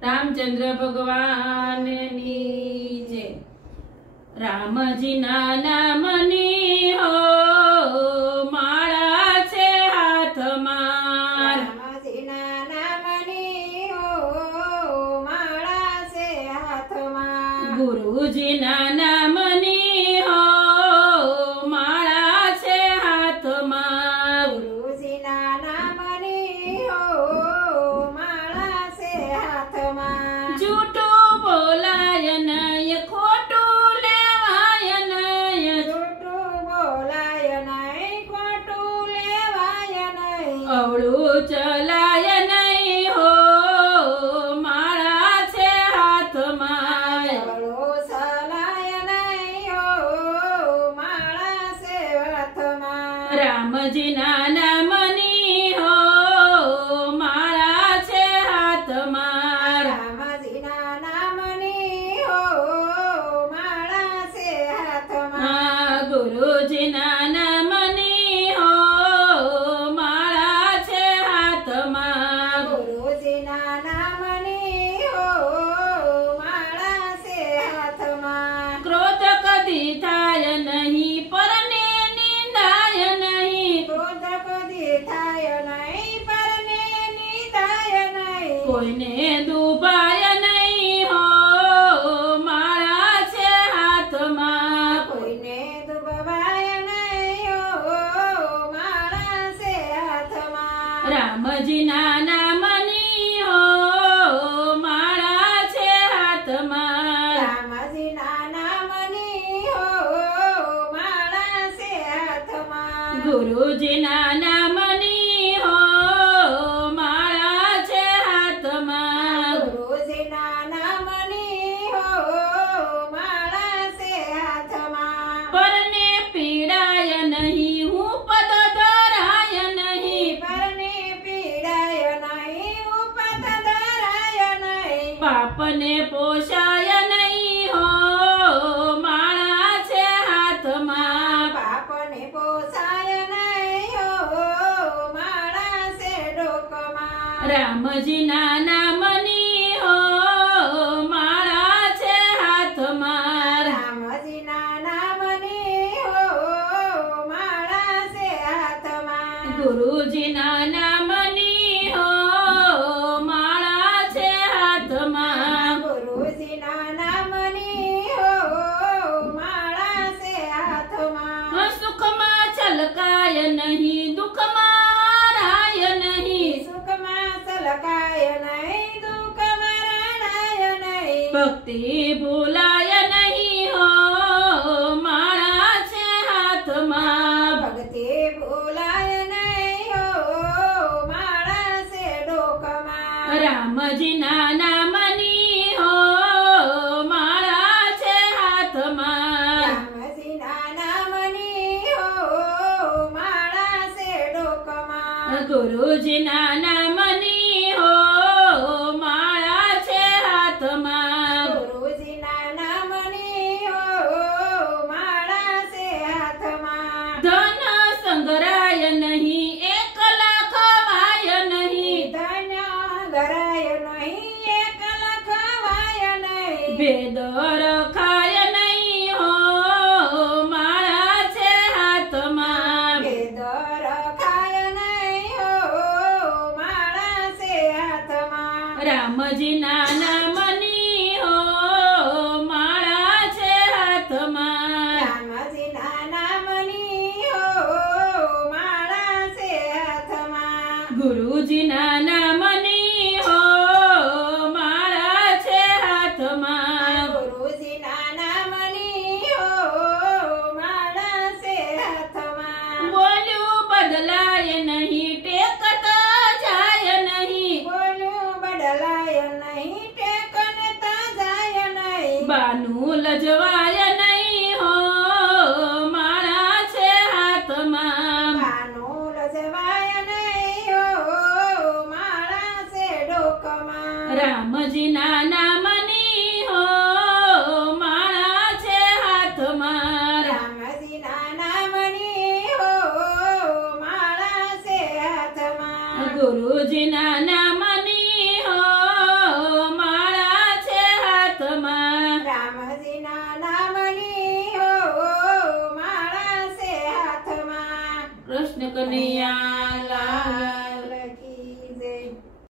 रामचंद्र भगवाननी जय। रामजी नामनी हो माळा छे हाथमां। रामजी नामनी हो माळा छे हाथमां। गुरुजी नामनी हो माळा छे हाथमां। गुरुजी नामनी हो माळा छे हाथमां। झूठું બોલાય નહીં, ખોટું લેવાય નહીં, જૂઠું બોલાય નહીં, ખોટું લેવાય નહીં, અવળું ચલાય નહીં હો માળા છે હાથમાં। અવળું ચલાય નહીં હો માળા છે હાથમાં। રામજીના નામની હો માળા છે હાથમાં। રામજીના નામની હો માળા છે હાથમાં। ગુરુજીના નામની હો માળા છે હાથમાં। ગુરુજીના નામની હો માળા છે હાથમાં। ક્રોધ કદી થાય નહીં, પરને નિંદાય નહીં, ક્રોધ કદી થાય નહીં, પરને નિંદાય નહીં, કોઈને દુભાય નહીં હો માળા છે હાથમાં। કોઈને દુભવાય નહીં હો માળા છે હાથમાં। રામજીના નામની હો માળા છે હાથમાં। રામજીના નામની હો માળા છે હાથમાં। ગુરુજીના નામની હો માળા છે હાથમાં। ગુરુજીના નામની હો માળા છે હાથમાં। પરને પીડાય નહીં, હું પદ ધરાય નહીં, પરને પીડાય નહીં, ઉપત ધરાય નહીં, પાપને પોષાય નહીં હો માળા છે હાથમાં। પાપને પોસાય નહીં હો માળા છે ડોકમાં। રામજીના નામની હો માળા છે હાથમાં। રામજીના નામની હો માળા છે હાથમાં। ગુરુજીના નામની હો માળા છે હાથમાં। ગુરુજીના નામની હો માળા છે હાથમાં। સુખમાં છલકાય નહીં, દુઃખમાં રાય નહીં, સુખમાં સલકાય નહીં, દુઃખમાં રણાય નહીં, ભક્તિ ભૂલાય નહીં હો માળા છે હાથમાં। ભક્તિ ભૂલાય નહીં હો માળા છે ડોકમાં। રામજીના નામની હો માળા છે હાથમાં। રામજીના નામની હો માળા છે ડોકમાં। ગુરુજીના નામની હો માળા છે હાથમાં। ગુરુજીના નામની હો માળા છે હાથમાં। ધન સંગ્રહાય નહીં, એકલા ખવાય નહીં, ધન્ય ધરાય નહીં, એકલા ખવાય નહીં, ભેદ રખાય નહીં હો માળા છે હાથમાં। ભેદ રખાય નહીં હો માળા છે હાથમાં। રામજીના નામની હો માળા છે હાથમાં। રામજીના નામની હો માળા છે હાથમાં। ગુરુજીના નામની હો માળા છે હાથમાં। ગુરુજીના નામની હો માળા છે હાથમાં। બોલ્યું બદલાય નહીં, ટેકતા જાય નહીં, બોલ્યું બદલાય નહીં, ટેકને જાય નહીં, બાનું લજવાય નહીં હો માળા છે હાથમાં। બાનું લજવાય નહીં હો માળા છે ડોકમાં। રામજીના નામની હો માળા છે હાથમાં। રામજીના નામની હો માળા છે હાથમાં। ગુરુજીના નામની હો રામજીના નામની હો માળા છે હાથમાં કૃષ્ણ કનૈયા લાલ